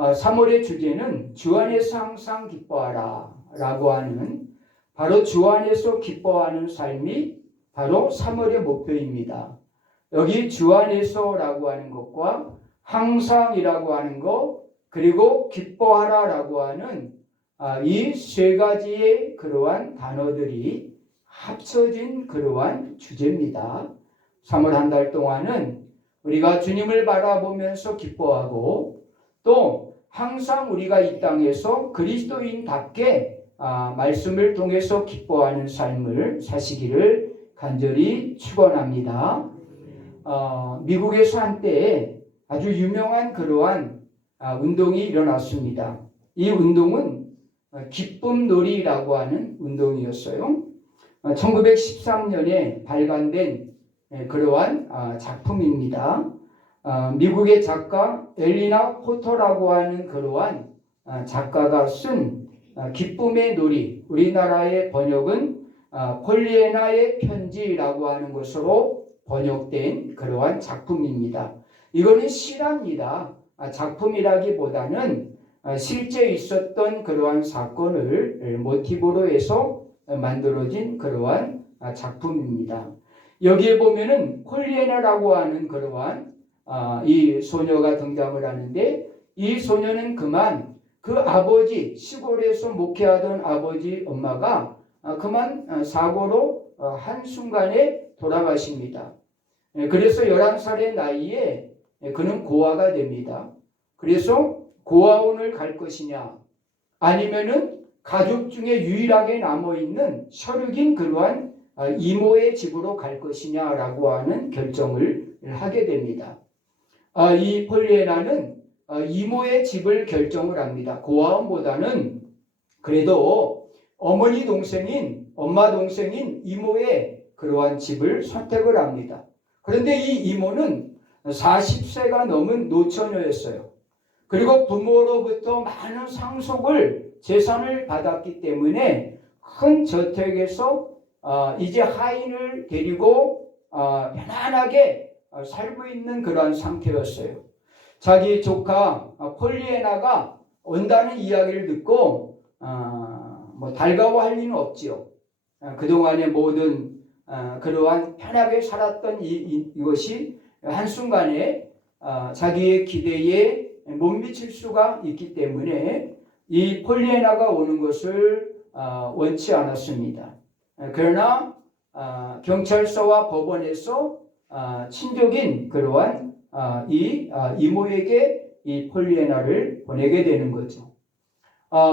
3월의 주제는 주 안에서 항상 기뻐하라 라고 하는, 바로 주 안에서 기뻐하는 삶이 바로 3월의 목표입니다. 여기 주 안에서 라고 하는 것과 항상이라고 하는 것, 그리고 기뻐하라 라고 하는 이 세 가지의 그러한 단어들이 합쳐진 그러한 주제입니다. 3월 한 달 동안은 우리가 주님을 바라보면서 기뻐하고, 또 항상 우리가 이 땅에서 그리스도인답게 말씀을 통해서 기뻐하는 삶을 사시기를 간절히 축원합니다. 미국에서 한때 아주 유명한 그러한 운동이 일어났습니다. 이 운동은 기쁨놀이라고 하는 운동이었어요. 1913년에 발간된 그러한 작품입니다. 미국의 작가 엘리나 포터라고 하는 그러한 작가가 쓴 기쁨의 놀이, 우리나라의 번역은 폴리애나의 편지라고 하는 것으로 번역된 그러한 작품입니다. 이거는 실화입니다. 작품이라기보다는 실제 있었던 그러한 사건을 모티브로 해서 만들어진 그러한 작품입니다. 여기에 보면은 폴리애나라고 하는 그러한 이 소녀가 등장을 하는데, 이 소녀는 그만 그 아버지, 시골에서 목회하던 아버지 엄마가 그만 사고로 한순간에 돌아가십니다. 그래서 11살의 나이에 그는 고아가 됩니다. 그래서 고아원을 갈 것이냐, 아니면은 가족 중에 유일하게 남아있는 혈육인 그러한 이모의 집으로 갈 것이냐라고 하는 결정을 하게 됩니다. 이 폴리애나는 이모의 집을 결정을 합니다. 고아원보다는 그래도 엄마 동생인 이모의 그러한 집을 선택을 합니다. 그런데 이 이모는 40세가 넘은 노처녀였어요. 그리고 부모로부터 많은 상속을, 재산을 받았기 때문에 큰 저택에서 이제 하인을 데리고 편안하게 살고 있는 그러한 상태였어요. 자기 조카 폴리애나가 온다는 이야기를 듣고 달가워할 리는 없지요. 그동안의 모든 그러한 편하게 살았던 이것이 한순간에 자기의 기대에 못 미칠 수가 있기 때문에 이 폴리애나가 오는 것을 원치 않았습니다. 그러나 경찰서와 법원에서 친족인 그러한 이모에게 이 폴리애나를 보내게 되는 거죠.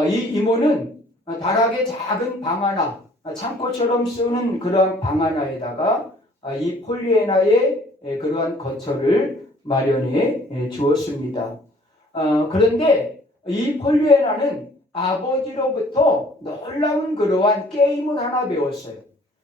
이 이모는 다락의 작은 방 하나, 창고처럼 쓰는 그러한 방 하나에다가 이 폴리애나의 그러한 거처를 마련해 주었습니다. 그런데 이 폴리애나는 아버지로부터 놀라운 그러한 게임을 하나 배웠어요.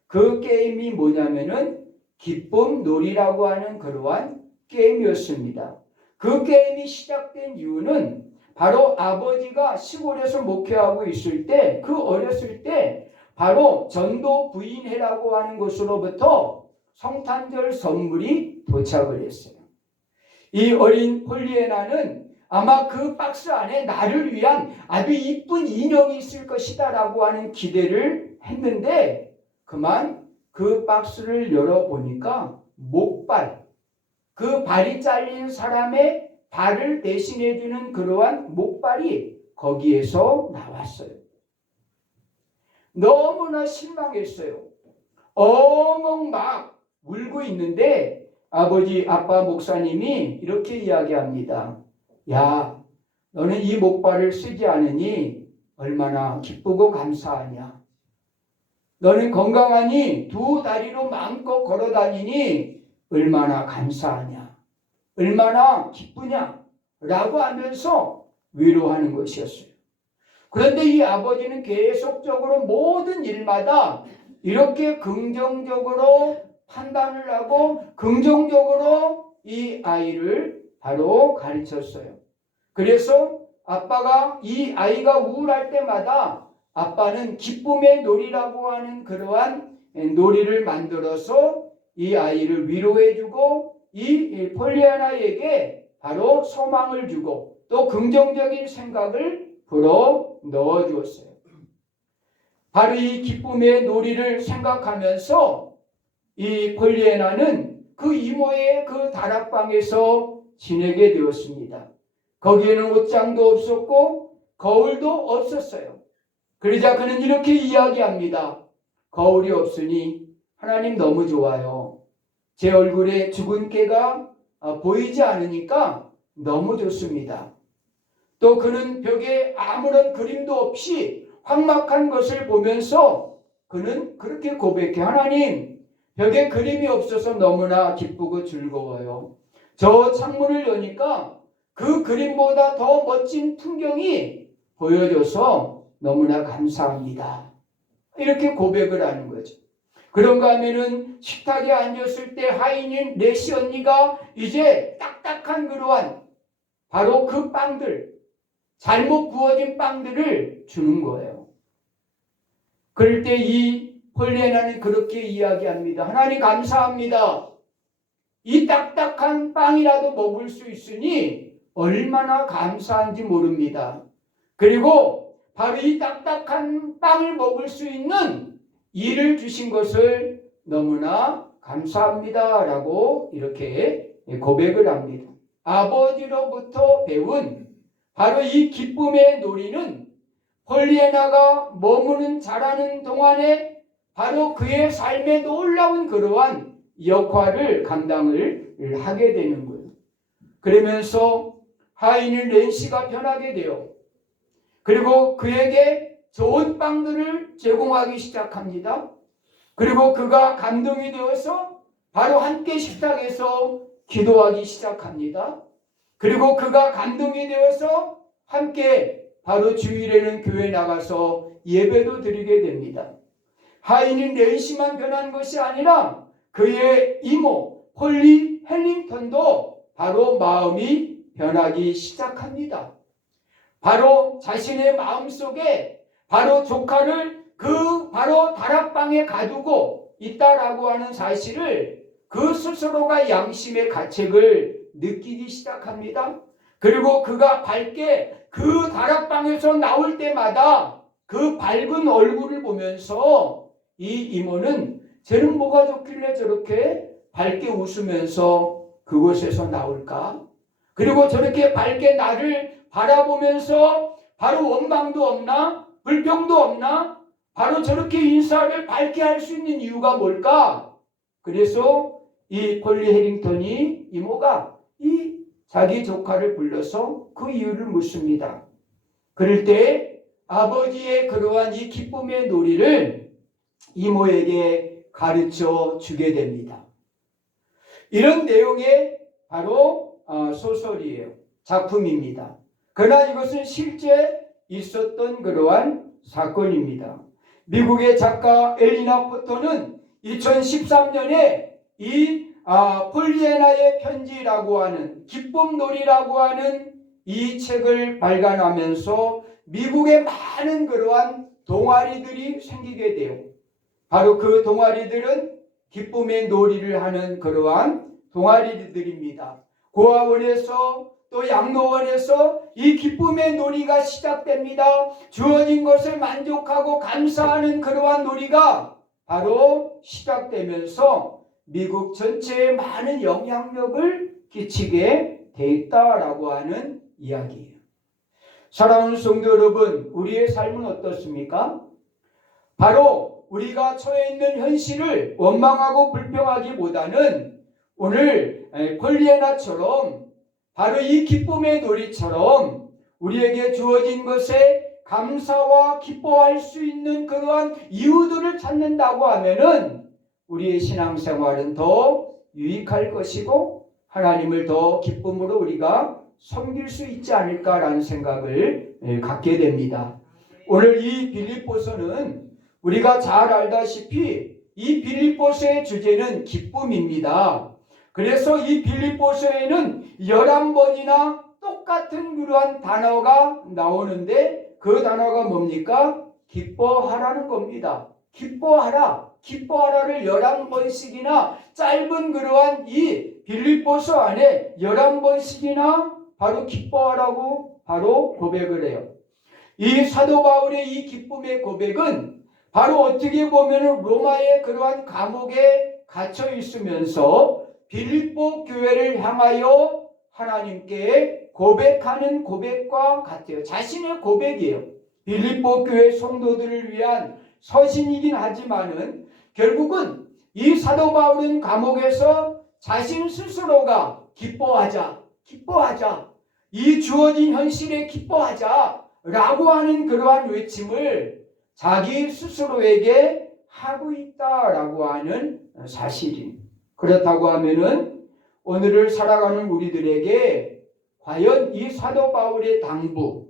그 게임이 뭐냐면은 기쁨놀이라고 하는 그러한 게임이었습니다. 그 게임이 시작된 이유는 바로 아버지가 시골에서 목회하고 있을 때, 그 어렸을 때 바로 전도 부인회라고 하는 곳으로부터 성탄절 선물이 도착을 했어요. 이 어린 폴리애나는 아마 그 박스 안에 나를 위한 아주 이쁜 인형이 있을 것이다 라고 하는 기대를 했는데, 그만 그 박스를 열어보니까 목발, 그 발이 잘린 사람의 발을 대신해주는 그러한 목발이 거기에서 나왔어요. 너무나 실망했어요. 엉엉 막 울고 있는데 아빠 목사님이 이렇게 이야기합니다. 야, 너는 이 목발을 쓰지 않으니 얼마나 기쁘고 감사하냐. 너는 건강하니 두 다리로 마음껏 걸어다니니 얼마나 감사하냐. 얼마나 기쁘냐. 라고 하면서 위로하는 것이었어요. 그런데 이 아버지는 계속적으로 모든 일마다 이렇게 긍정적으로 판단을 하고 긍정적으로 이 아이를 바로 가르쳤어요. 그래서 아빠가 이 아이가 우울할 때마다 아빠는 기쁨의 놀이라고 하는 그러한 놀이를 만들어서 이 아이를 위로해주고 이 폴리애나에게 바로 소망을 주고 또 긍정적인 생각을 불어 넣어 주었어요. 바로 이 기쁨의 놀이를 생각하면서 이 폴리애나는 그 이모의 그 다락방에서 지내게 되었습니다. 거기에는 옷장도 없었고 거울도 없었어요. 그러자 그는 이렇게 이야기합니다. 거울이 없으니 하나님 너무 좋아요. 제 얼굴에 죽은 깨가 보이지 않으니까 너무 좋습니다. 또 그는 벽에 아무런 그림도 없이 황막한 것을 보면서 그는 그렇게 고백해. 하나님, 벽에 그림이 없어서 너무나 기쁘고 즐거워요. 저 창문을 여니까 그 그림보다 더 멋진 풍경이 보여줘서 너무나 감사합니다. 이렇게 고백을 하는 거죠. 그런가 하면은 식탁에 앉았을 때 하인인 레시 언니가 이제 딱딱한 그러한 바로 그 빵들, 잘못 구워진 빵들을 주는 거예요. 그럴 때 이 폴리애나는 그렇게 이야기합니다. 하나님 감사합니다. 이 딱딱한 빵이라도 먹을 수 있으니 얼마나 감사한지 모릅니다. 그리고 바로 이 딱딱한 빵을 먹을 수 있는 이를 주신 것을 너무나 감사합니다. 라고 이렇게 고백을 합니다. 아버지로부터 배운 바로 이 기쁨의 놀이는 폴리애나가 머무는 자라는 동안에 바로 그의 삶에 놀라운 그러한 역할을 감당을 하게 되는 거예요. 그러면서 하인인 렌시가 변하게 돼요. 그리고 그에게 좋은 빵들을 제공하기 시작합니다. 그리고 그가 감동이 되어서 바로 함께 식탁에서 기도하기 시작합니다. 그리고 그가 감동이 되어서 함께 바로 주일에는 교회에 나가서 예배도 드리게 됩니다. 하인인 렌시만 변한 것이 아니라 그의 이모 폴리 헬링턴도 바로 마음이 변하기 시작합니다. 바로 자신의 마음속에 바로 조카를 그 바로 다락방에 가두고 있다라고 하는 사실을 그 스스로가 양심의 가책을 느끼기 시작합니다. 그리고 그가 밝게 그 다락방에서 나올 때마다 그 밝은 얼굴을 보면서 이 이모는 쟤는 뭐가 좋길래 저렇게 밝게 웃으면서 그곳에서 나올까? 그리고 저렇게 밝게 나를 바라보면서 바로 원망도 없나? 불평도 없나? 바로 저렇게 인사를 밝게 할 수 있는 이유가 뭘까? 그래서 이 폴리 해링턴이 이모가 이 자기 조카를 불러서 그 이유를 묻습니다. 그럴 때 아버지의 그러한 이 기쁨의 놀이를 이모에게 가르쳐 주게 됩니다. 이런 내용의 바로 소설이에요. 작품입니다. 그러나 이것은 실제 있었던 그러한 사건입니다. 미국의 작가 엘리나 포터는 2013년에 이 폴리애나의 편지라고 하는 기쁨놀이라고 하는 이 책을 발간하면서 미국에 많은 그러한 동아리들이 생기게 돼요. 바로 그 동아리들은 기쁨의 놀이를 하는 그러한 동아리들입니다. 고아원에서 또 양로원에서 이 기쁨의 놀이가 시작됩니다. 주어진 것을 만족하고 감사하는 그러한 놀이가 바로 시작되면서 미국 전체에 많은 영향력을 끼치게 돼 있다라고 하는 이야기예요. 사랑하는 성도 여러분, 우리의 삶은 어떻습니까? 바로 우리가 처해 있는 현실을 원망하고 불평하기보다는 오늘 폴리애나처럼 바로 이 기쁨의 놀이처럼 우리에게 주어진 것에 감사와 기뻐할 수 있는 그러한 이유들을 찾는다고 하면은 우리의 신앙생활은 더 유익할 것이고 하나님을 더 기쁨으로 우리가 섬길 수 있지 않을까라는 생각을 갖게 됩니다. 오늘 이 빌립보서는 우리가 잘 알다시피 이 빌립보서의 주제는 기쁨입니다. 그래서 이 빌립보서에는 11번이나 똑같은 그러한 단어가 나오는데 그 단어가 뭡니까? 기뻐하라는 겁니다. 기뻐하라. 기뻐하라를 11번씩이나 짧은 그러한 이 빌립보서 안에 11번씩이나 바로 기뻐하라고 바로 고백을 해요. 이 사도 바울의 이 기쁨의 고백은 바로 어떻게 보면 로마의 그러한 감옥에 갇혀 있으면서 빌립보 교회를 향하여 하나님께 고백하는 고백과 같아요. 자신의 고백이에요. 빌립보 교회 성도들을 위한 서신이긴 하지만은 결국은 이 사도 바울은 감옥에서 자신 스스로가 기뻐하자, 이 주어진 현실에 기뻐하자 라고 하는 그러한 외침을 자기 스스로에게 하고 있다라고 하는 사실이. 그렇다고 하면은 오늘을 살아가는 우리들에게 과연 이 사도 바울의 당부,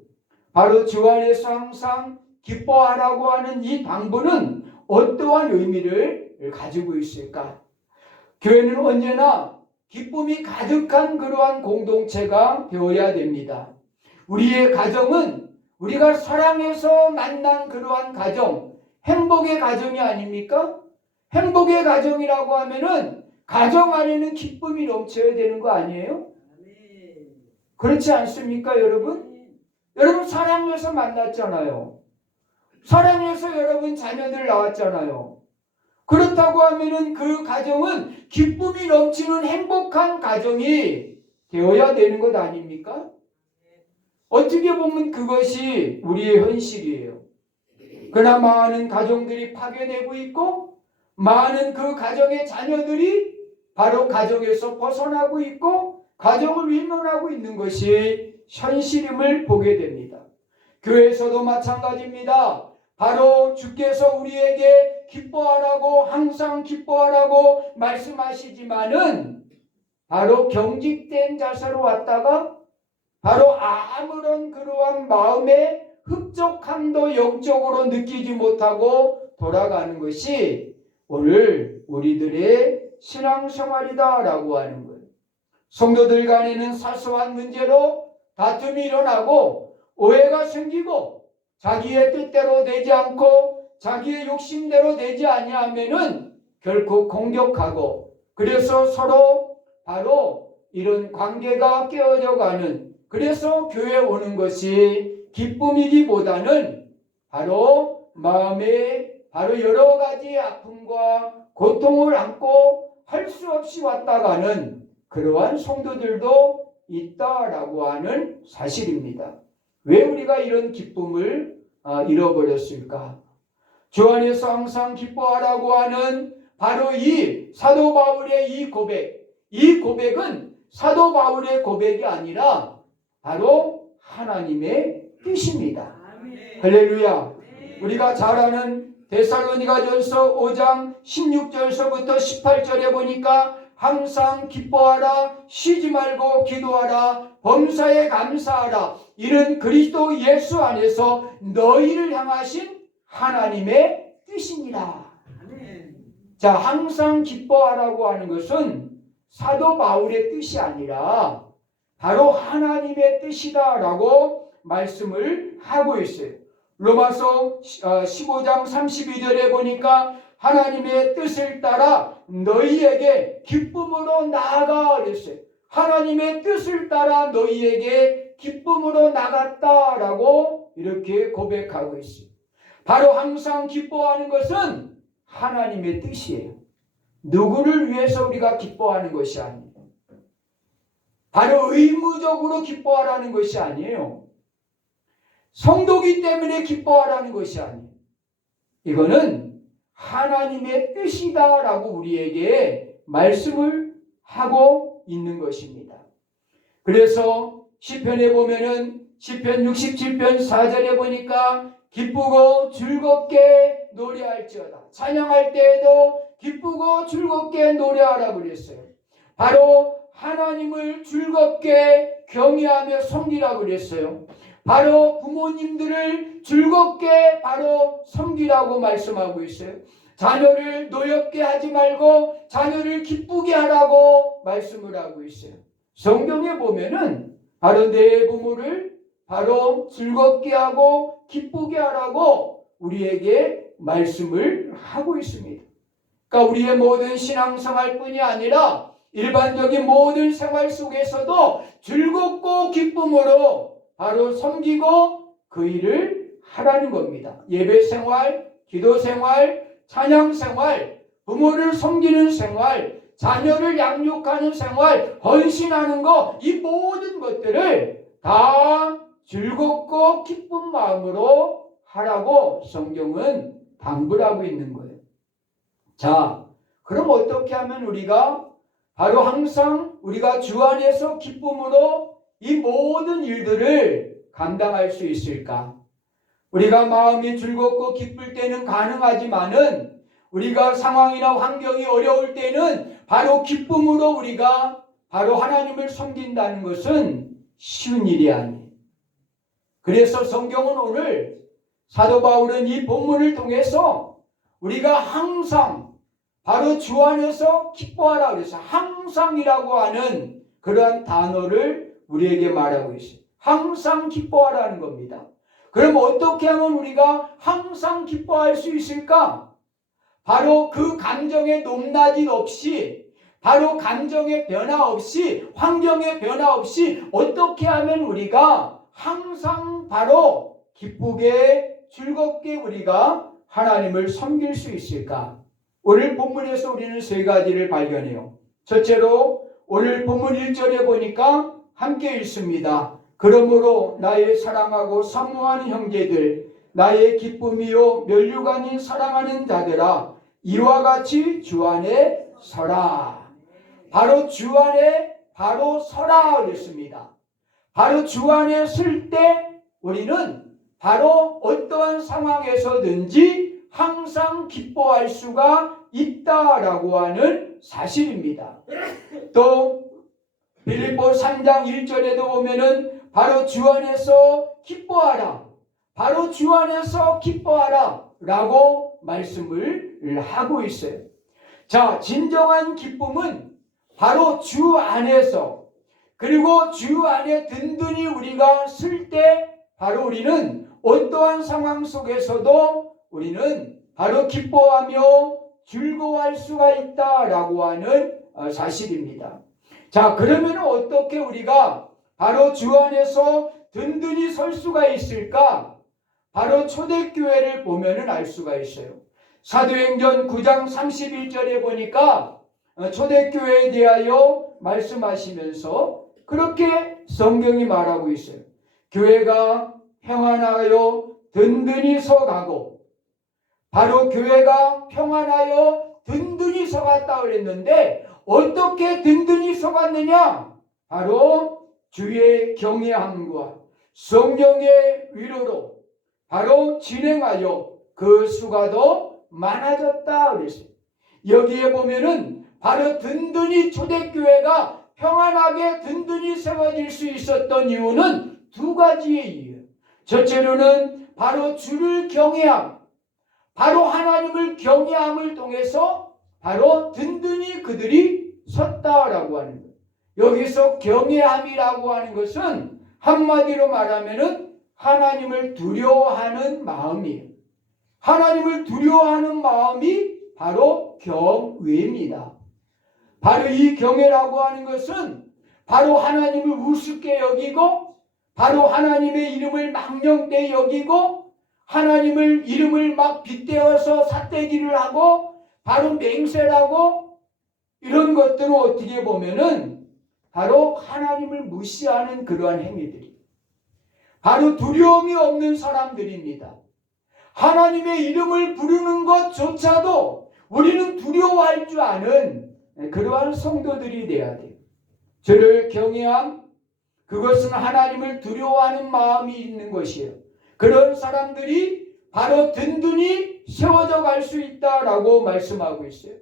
바로 주 안에서 항상 기뻐하라고 하는 이 당부는 어떠한 의미를 가지고 있을까? 교회는 언제나 기쁨이 가득한 그러한 공동체가 되어야 됩니다. 우리의 가정은 우리가 사랑해서 만난 그러한 가정, 행복의 가정이 아닙니까? 행복의 가정이라고 하면은 가정 안에는 기쁨이 넘쳐야 되는 거 아니에요? 그렇지 않습니까, 여러분? 여러분 사랑해서 만났잖아요. 사랑해서 여러분 자녀들 낳았잖아요. 그렇다고 하면은 그 가정은 기쁨이 넘치는 행복한 가정이 되어야 되는 것 아닙니까? 어떻게 보면 그것이 우리의 현실이에요. 그러나 많은 가정들이 파괴되고 있고 많은 그 가정의 자녀들이 바로 가정에서 벗어나고 있고 가정을 위문하고 있는 것이 현실임을 보게 됩니다. 교회에서도 마찬가지입니다. 바로 주께서 우리에게 기뻐하라고 항상 기뻐하라고 말씀하시지만은 바로 경직된 자세로 왔다가 바로 아무런 그러한 마음의 흡족함도 영적으로 느끼지 못하고 돌아가는 것이 오늘 우리들의 신앙생활이다라고 하는 거예요. 성도들 간에는 사소한 문제로 다툼이 일어나고 오해가 생기고 자기의 뜻대로 되지 않고 자기의 욕심대로 되지 아니하면은 결코 공격하고 그래서 서로 바로 이런 관계가 깨어져 가는, 그래서 교회에 오는 것이 기쁨이기보다는 바로 마음에 바로 여러 가지 아픔과 고통을 안고 할 수 없이 왔다 가는 그러한 성도들도 있다라고 하는 사실입니다. 왜 우리가 이런 기쁨을 잃어버렸을까? 주 안에서 항상 기뻐하라고 하는 바로 이 사도 바울의 이 고백은 사도 바울의 고백이 아니라 바로 하나님의 뜻입니다. 할렐루야. 우리가 잘 아는 데살로니가전서 5장 16절서부터 18절에 보니까 항상 기뻐하라, 쉬지 말고 기도하라, 범사에 감사하라, 이는 그리스도 예수 안에서 너희를 향하신 하나님의 뜻이니라. 자, 항상 기뻐하라고 하는 것은 사도 바울의 뜻이 아니라 바로 하나님의 뜻이다라고 말씀을 하고 있어요. 로마서 15장 32절에 보니까 하나님의 뜻을 따라 너희에게 기쁨으로 나아가 그랬어요. 하나님의 뜻을 따라 너희에게 기쁨으로 나갔다라고 이렇게 고백하고 있어요. 바로 항상 기뻐하는 것은 하나님의 뜻이에요. 누구를 위해서 우리가 기뻐하는 것이 아니에요. 바로 의무적으로 기뻐하라는 것이 아니에요. 성도기 때문에 기뻐하라는 것이 아니에요. 이거는 하나님의 뜻이다라고 우리에게 말씀을 하고 있는 것입니다. 그래서 시편에 보면은 시편 67편 4절에 보니까 기쁘고 즐겁게 노래할지어다. 찬양할 때에도 기쁘고 즐겁게 노래하라고 그랬어요. 바로 하나님을 즐겁게 경외하며 섬기라고 그랬어요. 바로 부모님들을 즐겁게 바로 섬기라고 말씀하고 있어요. 자녀를 노엽게 하지 말고 자녀를 기쁘게 하라고 말씀을 하고 있어요. 성경에 보면은 바로 내 부모를 바로 즐겁게 하고 기쁘게 하라고 우리에게 말씀을 하고 있습니다. 그러니까 우리의 모든 신앙생활뿐이 아니라 일반적인 모든 생활 속에서도 즐겁고 기쁨으로 바로 섬기고 그 일을 하라는 겁니다. 예배 생활, 기도 생활, 찬양 생활, 부모를 섬기는 생활, 자녀를 양육하는 생활, 헌신하는 것, 이 모든 것들을 다 즐겁고 기쁜 마음으로 하라고 성경은 당부를 하고 있는 거예요. 자, 그럼 어떻게 하면 우리가 바로 항상 우리가 주 안에서 기쁨으로 이 모든 일들을 감당할 수 있을까? 우리가 마음이 즐겁고 기쁠 때는 가능하지만은 우리가 상황이나 환경이 어려울 때는 바로 기쁨으로 우리가 바로 하나님을 섬긴다는 것은 쉬운 일이 아니에요. 그래서 성경은 오늘 사도 바울은 이 본문을 통해서 우리가 항상 바로 주 안에서 기뻐하라 그래서 항상이라고 하는 그러한 단어를 우리에게 말하고 있어요. 항상 기뻐하라는 겁니다. 그럼 어떻게 하면 우리가 항상 기뻐할 수 있을까? 바로 그 감정의 높낮이 없이, 바로 감정의 변화 없이, 환경의 변화 없이 어떻게 하면 우리가 항상 바로 기쁘게 즐겁게 우리가 하나님을 섬길 수 있을까? 오늘 본문에서 우리는 세 가지를 발견해요. 첫째로 오늘 본문 1절에 보니까 함께 읽습니다. 그러므로 나의 사랑하고 사모하는 형제들, 나의 기쁨이요 면류관인 사랑하는 자들아, 이와 같이 주 안에 서라. 바로 주 안에 바로 서라 그랬습니다. 바로 주 안에 설 때 우리는 바로 어떠한 상황에서든지 항상 기뻐할 수가 있다라고 하는 사실입니다. 또 빌립보 3장 1절에도 보면은 바로 주 안에서 기뻐하라. 바로 주 안에서 기뻐하라 라고 말씀을 하고 있어요. 자, 진정한 기쁨은 바로 주 안에서, 그리고 주 안에 든든히 우리가 쓸 때 바로 우리는 어떠한 상황 속에서도 우리는 바로 기뻐하며 즐거워할 수가 있다라고 하는 사실입니다. 자, 그러면 어떻게 우리가 바로 주 안에서 든든히 설 수가 있을까? 바로 초대교회를 보면은 알 수가 있어요. 사도행전 9장 31절에 보니까 초대교회에 대하여 말씀하시면서 그렇게 성경이 말하고 있어요. 교회가 평안하여 든든히 서가고, 바로 교회가 평안하여 든든히 서갔다 그랬는데 어떻게 든든히 서갔느냐? 바로 주의 경외함과 성령의 위로로 바로 진행하여 그 수가 더 많아졌다 그랬어요. 여기에 보면은 바로 든든히 초대교회가 평안하게 든든히 세워질 수 있었던 이유는 두 가지의 이유예요. 첫째로는 바로 주를 경외함, 바로 하나님을 경외함을 통해서 바로 든든히 그들이 섰다라고 하는 거예요. 여기서 경외함이라고 하는 것은 한마디로 말하면은 하나님을 두려워하는 마음이에요. 하나님을 두려워하는 마음이 바로 경외입니다. 바로 이 경외라고 하는 것은 바로 하나님을 우습게 여기고, 바로 하나님의 이름을 망령되이 여기고, 하나님을 이름을 막 빗대어서 삿대질을 하고 바로 맹세라고, 이런 것들은 어떻게 보면은 바로 하나님을 무시하는 그러한 행위들이 바로 두려움이 없는 사람들입니다. 하나님의 이름을 부르는 것조차도 우리는 두려워할 줄 아는 그러한 성도들이 돼야 돼요. 저를 경외함, 그것은 하나님을 두려워하는 마음이 있는 것이에요. 그런 사람들이 바로 든든히 세워져 갈 수 있다라고 말씀하고 있어요.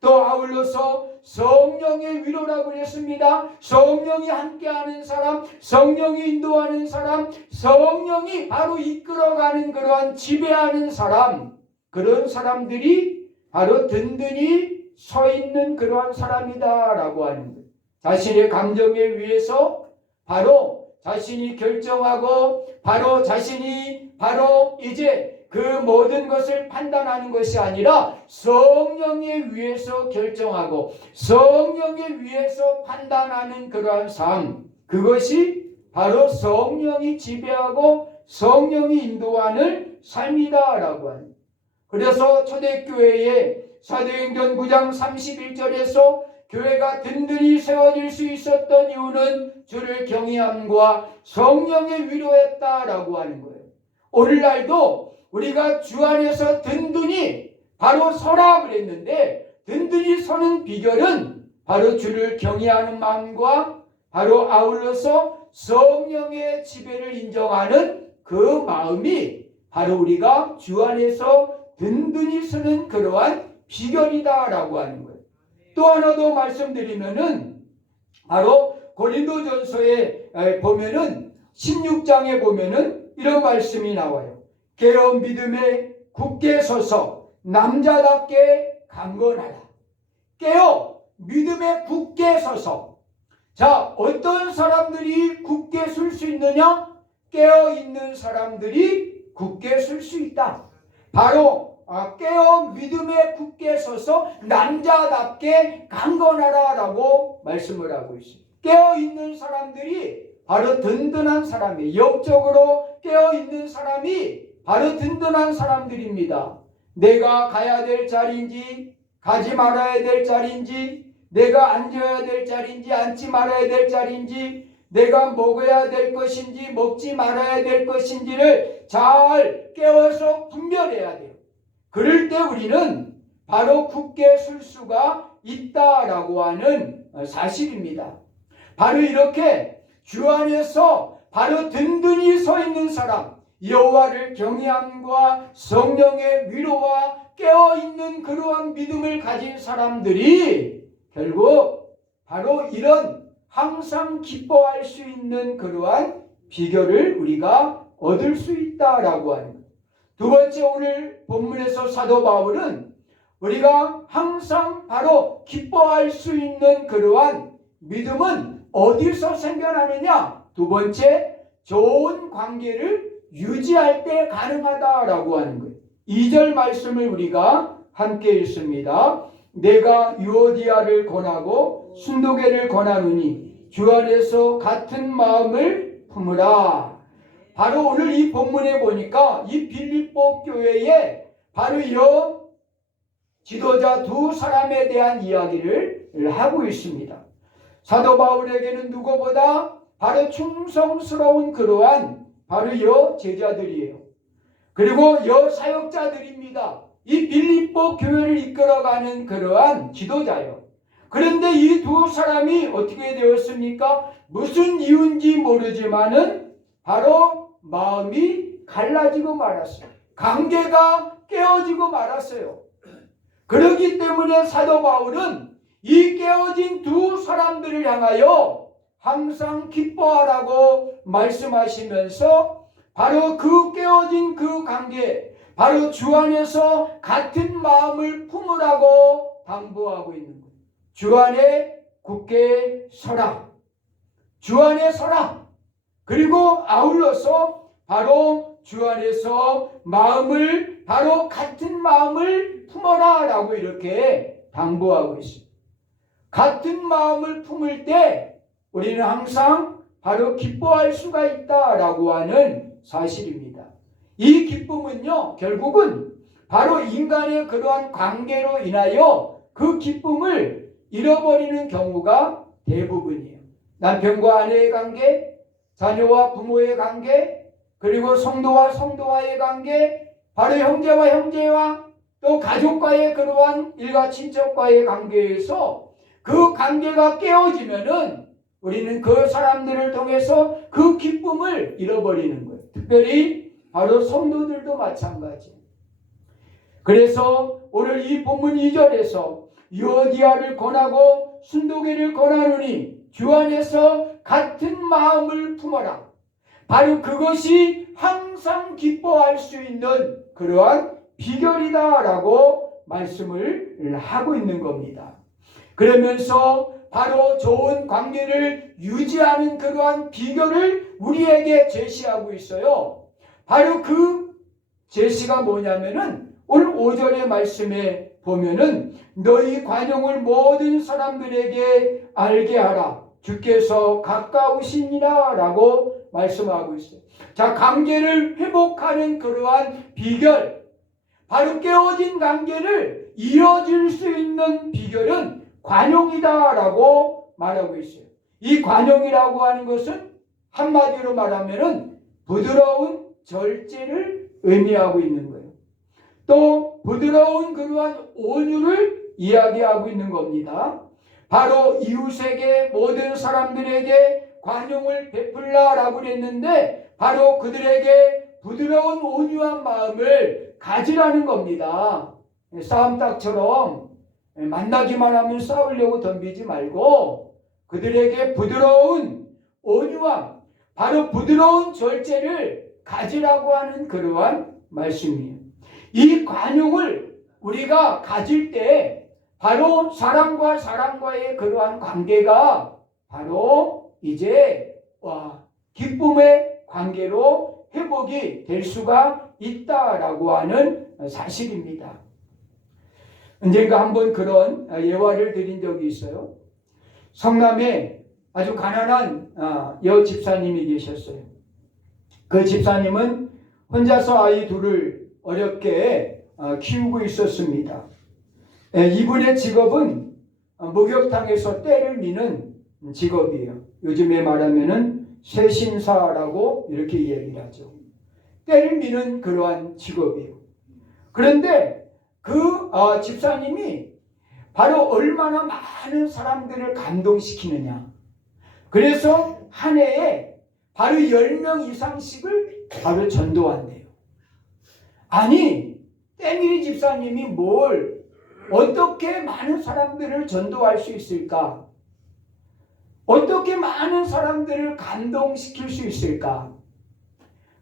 또 아울러서 성령의 위로라고 했습니다. 성령이 함께하는 사람, 성령이 인도하는 사람, 성령이 바로 이끌어가는 그러한 지배하는 사람, 그런 사람들이 바로 든든히 서 있는 그러한 사람이다라고 하는 거예요. 자신의 감정에 의해서 바로 자신이 결정하고 바로 자신이 바로 이제 그 모든 것을 판단하는 것이 아니라 성령에 의해서 결정하고 성령에 의해서 판단하는 그러한 삶, 그것이 바로 성령이 지배하고 성령이 인도하는 삶이다라고 합니다. 그래서 초대교회에 사도행전 9장 31절에서 교회가 든든히 세워질 수 있었던 이유는 주를 경외함과 성령의 위로였다라고 하는 거예요. 오늘날도 우리가 주 안에서 든든히 바로 서라 그랬는데, 든든히 서는 비결은 바로 주를 경외하는 마음과 바로 아울러서 성령의 지배를 인정하는 그 마음이 바로 우리가 주 안에서 든든히 서는 그러한 비결이다라고 하는 거예요. 또 하나 더 말씀드리면은 바로 고린도전서에 보면은 16장에 보면은 이런 말씀이 나와요. 깨어 믿음에 굳게 서서 남자답게 강건하라. 깨어 믿음에 굳게 서서. 자, 어떤 사람들이 굳게 설 수 있느냐? 깨어 있는 사람들이 굳게 설 수 있다. 바로 깨어 믿음에 굳게 서서 남자답게 강건하라라고 말씀을 하고 있습니다. 깨어 있는 사람들이 바로 든든한 사람이에요. 영적으로 깨어 있는 사람이 바로 든든한 사람들입니다. 내가 가야 될 자리인지 가지 말아야 될 자리인지, 내가 앉아야 될 자리인지 앉지 말아야 될 자리인지, 내가 먹어야 될 것인지 먹지 말아야 될 것인지를 잘 깨워서 분별해야 돼요. 그럴 때 우리는 바로 굳게 설 수가 있다라고 하는 사실입니다. 바로 이렇게 주 안에서 바로 든든히 서 있는 사람, 여호와를 경외함과 성령의 위로와 깨어있는 그러한 믿음을 가진 사람들이 결국 바로 이런 항상 기뻐할 수 있는 그러한 비결을 우리가 얻을 수 있다라고 하는 거예요. 두 번째, 오늘 본문에서 사도 바울은 우리가 항상 바로 기뻐할 수 있는 그러한 믿음은 어디서 생겨나느냐? 두 번째, 좋은 관계를 유지할 때 가능하다라고 하는 거예요. 2절 말씀을 우리가 함께 읽습니다. 내가 유오디아를 권하고 순도계를 권하노니 주 안에서 같은 마음을 품으라. 바로 오늘 이 본문에 보니까 이 빌립보 교회에 바로 이 지도자 두 사람에 대한 이야기를 하고 있습니다. 사도 바울에게는 누구보다 바로 충성스러운 그러한 바로 이 제자들이에요. 그리고 이 사역자들입니다. 이 빌립보 교회를 이끌어가는 그러한 지도자예요. 그런데 이 두 사람이 어떻게 되었습니까? 무슨 이유인지 모르지만은 바로 마음이 갈라지고 말았어요. 관계가 깨어지고 말았어요. 그렇기 때문에 사도 바울은 이 깨어진 두 사람들을 향하여 항상 기뻐하라고 말씀하시면서 바로 그 깨어진 그 관계, 바로 주 안에서 같은 마음을 품으라고 당부하고 있는 거예요. 주 안에 굳게 서라. 주 안에 서라. 그리고 아울러서 바로 주 안에서 마음을 바로 같은 마음을 품어라 라고 이렇게 당부하고 있습니다. 같은 마음을 품을 때 우리는 항상 바로 기뻐할 수가 있다라고 하는 사실입니다. 이 기쁨은요, 결국은 바로 인간의 그러한 관계로 인하여 그 기쁨을 잃어버리는 경우가 대부분이에요. 남편과 아내의 관계, 자녀와 부모의 관계, 그리고 성도와 성도와의 관계, 바로 형제와 형제와 또 가족과의 그러한 일가 친척과의 관계에서 그 관계가 깨어지면은 우리는 그 사람들을 통해서 그 기쁨을 잃어버리는 거예요. 특별히 바로 성도들도 마찬가지예요. 그래서 오늘 이 본문 2절에서 유오디아를 권하고 순도계를 권하노니 주 안에서 같은 마음을 품어라. 바로 그것이 항상 기뻐할 수 있는 그러한 비결이다라고 말씀을 하고 있는 겁니다. 그러면서 바로 좋은 관계를 유지하는 그러한 비결을 우리에게 제시하고 있어요. 바로 그 제시가 뭐냐면은 오늘 5절의 말씀에 보면은 너희 관용을 모든 사람들에게 알게 하라. 주께서 가까우시니라 라고 말씀하고 있어요. 자, 관계를 회복하는 그러한 비결, 바로 깨어진 관계를 이어질 수 있는 비결은 관용이다 라고 말하고 있어요. 이 관용이라고 하는 것은 한마디로 말하면은 부드러운 절제를 의미하고 있는 거예요. 또 부드러운 그러한 온유를 이야기하고 있는 겁니다. 바로 이웃에게 모든 사람들에게 관용을 베풀라라고 했는데 바로 그들에게 부드러운 온유한 마음을 가지라는 겁니다. 싸움닭처럼 만나기만 하면 싸우려고 덤비지 말고 그들에게 부드러운 온유함, 바로 부드러운 절제를 가지라고 하는 그러한 말씀이에요. 이 관용을 우리가 가질 때 바로 사람과 사람과의 그러한 관계가 바로 이제 기쁨의 관계로 회복이 될 수가 있다라고 하는 사실입니다. 언젠가 한번 그런 예화를 드린 적이 있어요. 성남에 아주 가난한 여 집사님이 계셨어요. 그 집사님은 혼자서 아이 둘을 어렵게 키우고 있었습니다. 이분의 직업은 목욕탕에서 때를 미는 직업이에요. 요즘에 말하면은 세신사라고 이렇게 이야기를 하죠. 때를 미는 그러한 직업이에요. 그런데 그 집사님이 바로 얼마나 많은 사람들을 감동시키느냐. 그래서 한 해에 바로 10명 이상씩을 바로 전도한대요. 아니, 때밀이 집사님이 어떻게 많은 사람들을 전도할 수 있을까? 어떻게 많은 사람들을 감동시킬 수 있을까?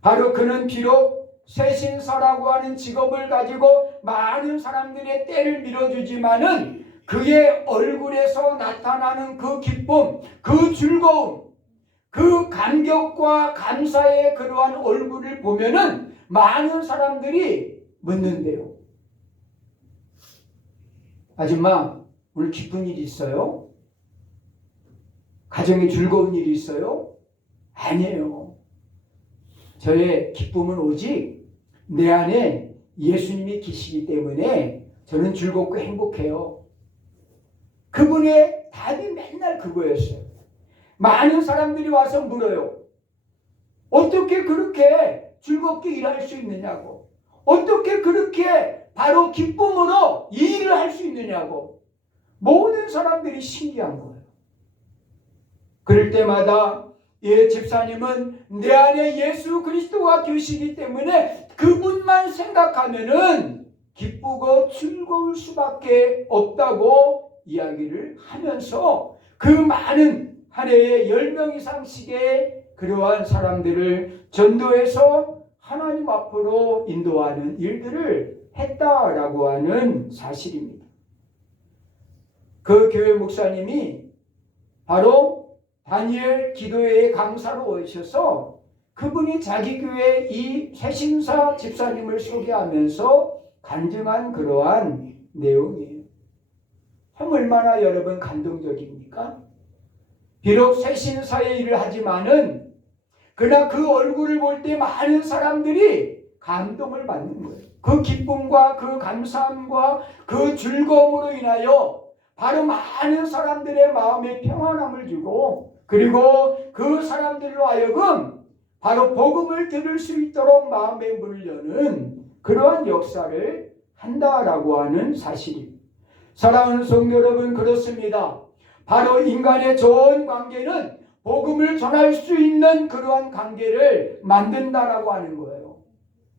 바로 그는 비록 세신사라고 하는 직업을 가지고 많은 사람들의 때를 밀어주지만은 그의 얼굴에서 나타나는 그 기쁨, 그 즐거움, 그 감격과 감사의 그러한 얼굴을 보면은 많은 사람들이 묻는데요. 아줌마, 오늘 기쁜 일 있어요? 가정에 즐거운 일이 있어요? 아니에요. 저의 기쁨은 오직 내 안에 예수님이 계시기 때문에 저는 즐겁고 행복해요. 그분의 답이 맨날 그거였어요. 많은 사람들이 와서 물어요. 어떻게 그렇게 즐겁게 일할 수 있느냐고. 어떻게 그렇게 바로 기쁨으로 일을 할 수 있느냐고. 모든 사람들이 신기한 거예요. 그럴 때마다 집사님은 내 안에 예수 그리스도가 계시기 때문에 그분만 생각하면은 기쁘고 즐거울 수밖에 없다고 이야기를 하면서 그 많은 한 해에 10명 이상씩의 그러한 사람들을 전도해서 하나님 앞으로 인도하는 일들을 했다라고 하는 사실입니다. 그 교회 목사님이 바로 다니엘 기도회의 강사로 오셔서 그분이 자기 교회 이 세신사 집사님을 소개하면서 간증한 그러한 내용이에요. 참 얼마나 여러분 감동적입니까? 비록 세신사의 일을 하지만은 그러나 그 얼굴을 볼 때 많은 사람들이 감동을 받는 거예요. 그 기쁨과 그 감사함과 그 즐거움으로 인하여 바로 많은 사람들의 마음에 평안함을 주고 그리고 그 사람들로 하여금 바로 복음을 들을 수 있도록 마음의 문을 여는 그러한 역사를 한다라고 하는 사실입니다. 사랑하는 성도 여러분, 그렇습니다. 바로 인간의 좋은 관계는 복음을 전할 수 있는 그러한 관계를 만든다라고 하는 거예요.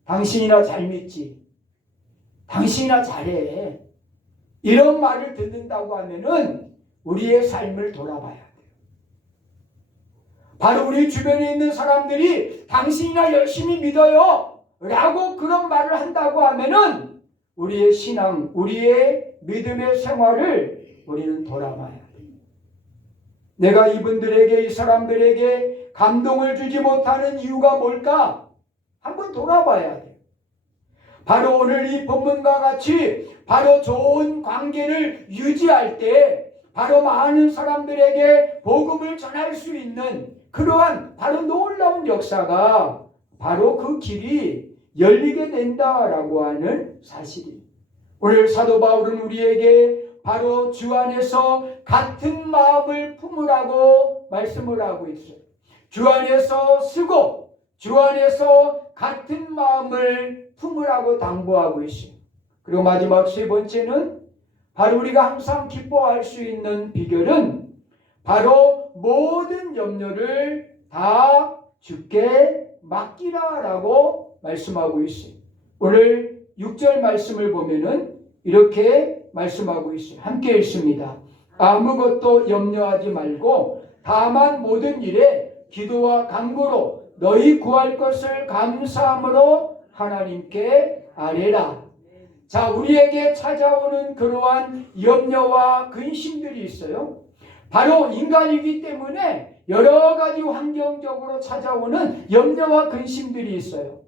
당신이나 잘 믿지. 당신이나 잘해. 이런 말을 듣는다고 하면은 우리의 삶을 돌아봐야 돼요. 바로 우리 주변에 있는 사람들이 당신이나 열심히 믿어요 라고 그런 말을 한다고 하면은 우리의 신앙, 우리의 믿음의 생활을 우리는 돌아봐야 돼요. 내가 이분들에게, 이 사람들에게 감동을 주지 못하는 이유가 뭘까? 한번 돌아봐야 돼요. 바로 오늘 이 본문과 같이 바로 좋은 관계를 유지할 때 바로 많은 사람들에게 복음을 전할 수 있는 그러한 바로 놀라운 역사가 바로 그 길이 열리게 된다라고 하는 사실입니다. 오늘 사도 바울은 우리에게 바로 주 안에서 같은 마음을 품으라고 말씀을 하고 있어요. 주 안에서 쓰고 주 안에서 같은 마음을 품으라고 당부하고 있습니다. 그리고 마지막 세 번째는 바로 우리가 항상 기뻐할 수 있는 비결은 바로 모든 염려를 다 주께 맡기라라고 말씀하고 있습니다. 오늘 6절 말씀을 보면은 이렇게 말씀하고 있어요. 함께 읽습니다. 아무것도 염려하지 말고 다만 모든 일에 기도와 간구로 너희 구할 것을 감사함으로 하나님께 아뢰라. 자, 우리에게 찾아오는 그러한 염려와 근심들이 있어요. 바로 인간이기 때문에 여러 가지 환경적으로 찾아오는 염려와 근심들이 있어요.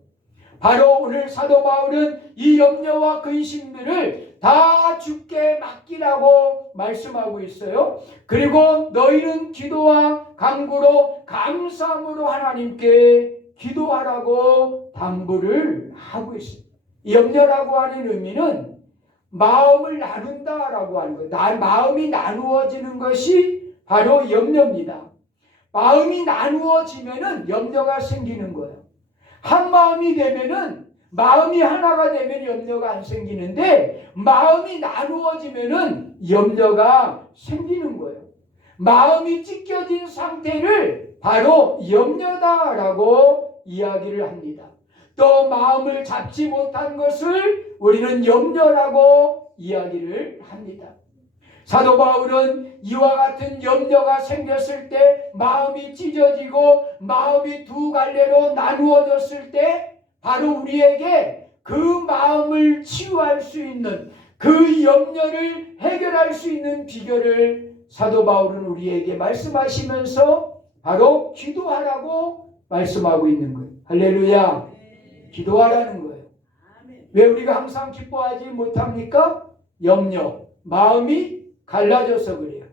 바로 오늘 사도 바울은 이 염려와 근심들을 다 주께 맡기라고 말씀하고 있어요. 그리고 너희는 기도와 간구로 감사함으로 하나님께 기도하라고 당부를 하고 있습니다. 염려라고 하는 의미는 마음을 나눈다라고 하는 거예요. 마음이 나누어지는 것이 바로 염려입니다. 마음이 나누어지면은 염려가 생기는 거예요. 한 마음이 되면은 마음이 하나가 되면 염려가 안 생기는데 마음이 나누어지면은 염려가 생기는 거예요. 마음이 찢겨진 상태를 바로 염려다라고 이야기를 합니다. 또 마음을 잡지 못한 것을 우리는 염려라고 이야기를 합니다. 사도 바울은 이와 같은 염려가 생겼을 때 마음이 찢어지고 마음이 두 갈래로 나누어졌을 때 바로 우리에게 그 마음을 치유할 수 있는 그 염려를 해결할 수 있는 비결을 사도 바울은 우리에게 말씀하시면서 바로 기도하라고 말씀하고 있는 거예요. 할렐루야. 기도하라는 거예요. 왜 우리가 항상 기뻐하지 못합니까? 염려, 마음이 갈라져서 그래요.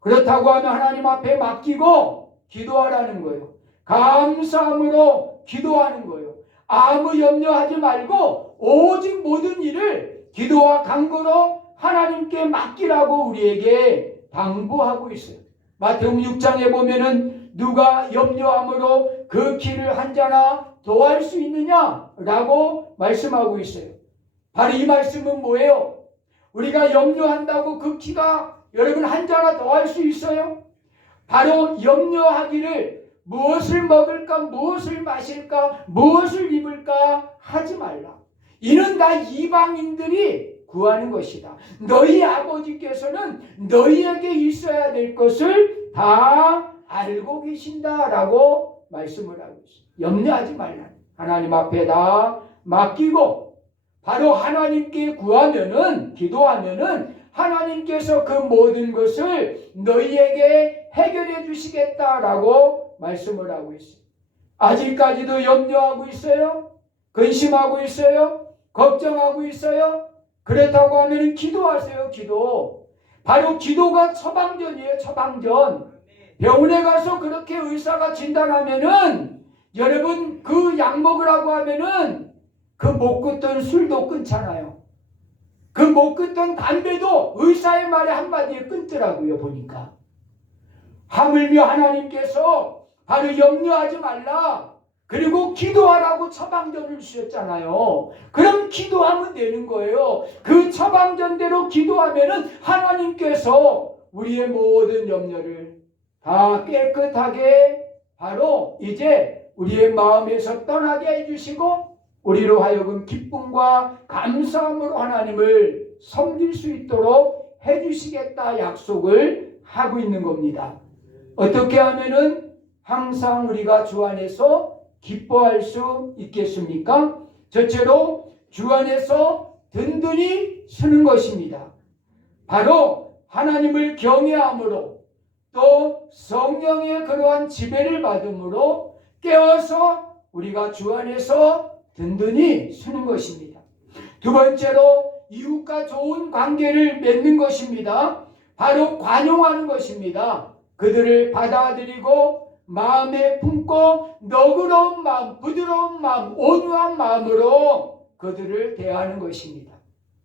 그렇다고 하면 하나님 앞에 맡기고 기도하라는 거예요. 감사함으로 기도하는 거예요. 아무 염려하지 말고 오직 모든 일을 기도와 간구로 하나님께 맡기라고 우리에게 당부하고 있어요. 마태복음 6장에 보면은 누가 염려함으로 그 길을 한 자나 더할 수 있느냐라고 말씀하고 있어요. 바로 이 말씀은 뭐예요? 우리가 염려한다고 그 키가 여러분 한 자나 더할 수 있어요? 바로 염려하기를 무엇을 먹을까, 무엇을 마실까, 무엇을 입을까 하지 말라. 이는 다 이방인들이 구하는 것이다. 너희 아버지께서는 너희에게 있어야 될 것을 다 알고 계신다라고 말씀을 하고 있어요. 염려하지 말라. 하나님 앞에 다 맡기고 바로 하나님께 구하면은, 기도하면은 하나님께서 그 모든 것을 너희에게 해결해 주시겠다라고 말씀을 하고 있어요. 아직까지도 염려하고 있어요? 근심하고 있어요? 걱정하고 있어요? 그렇다고 하면 기도하세요. 기도. 바로 기도가 처방전이에요. 처방전. 병원에 가서 그렇게 의사가 진단하면은 여러분 그 약 먹으라고 하면은 그 못 끊던 술도 끊잖아요. 그 못 끊던 담배도 의사의 말에 한마디에 끊더라고요. 보니까. 하물며 하나님께서 바로 염려하지 말라. 그리고 기도하라고 처방전을 주셨잖아요. 그럼 기도하면 되는 거예요. 그 처방전대로 기도하면은 하나님께서 우리의 모든 염려를 다 깨끗하게 바로 이제 우리의 마음에서 떠나게 해주시고 우리로 하여금 기쁨과 감사함으로 하나님을 섬길 수 있도록 해주시겠다 약속을 하고 있는 겁니다. 어떻게 하면은 항상 우리가 주 안에서 기뻐할 수 있겠습니까? 첫째로 주 안에서 든든히 서는 것입니다. 바로 하나님을 경외함으로 또 성령의 그러한 지배를 받음으로 깨어서 우리가 주 안에서 든든히 서는 것입니다. 두 번째로 이웃과 좋은 관계를 맺는 것입니다. 바로 관용하는 것입니다. 그들을 받아들이고 마음에 품고 너그러운 마음, 부드러운 마음, 온유한 마음으로 그들을 대하는 것입니다.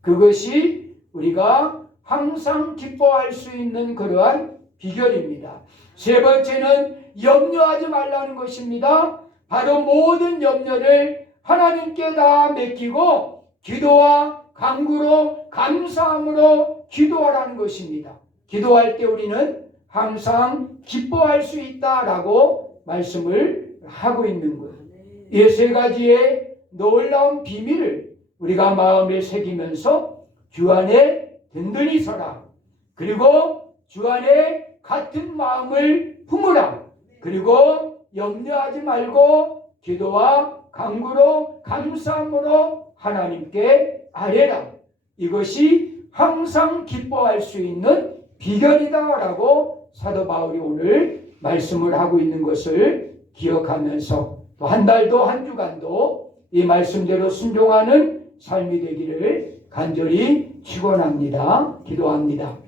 그것이 우리가 항상 기뻐할 수 있는 그러한 비결입니다. 세 번째는 염려하지 말라는 것입니다. 바로 모든 염려를 하나님께 다 맡기고 기도와 간구로 감사함으로 기도하라는 것입니다. 기도할 때 우리는 항상 기뻐할 수 있다라고 말씀을 하고 있는 거예요. 이 세 가지의 놀라운 비밀을 우리가 마음에 새기면서 주 안에 든든히 서라. 그리고 주 안에 같은 마음을 품으라. 그리고 염려하지 말고 기도와 간구로 감사함으로 하나님께 아뢰라. 이것이 항상 기뻐할 수 있는 비결이다라고 사도 바울이 오늘 말씀을 하고 있는 것을 기억하면서 또 한 달도 한 주간도 이 말씀대로 순종하는 삶이 되기를 간절히 축원합니다. 기도합니다.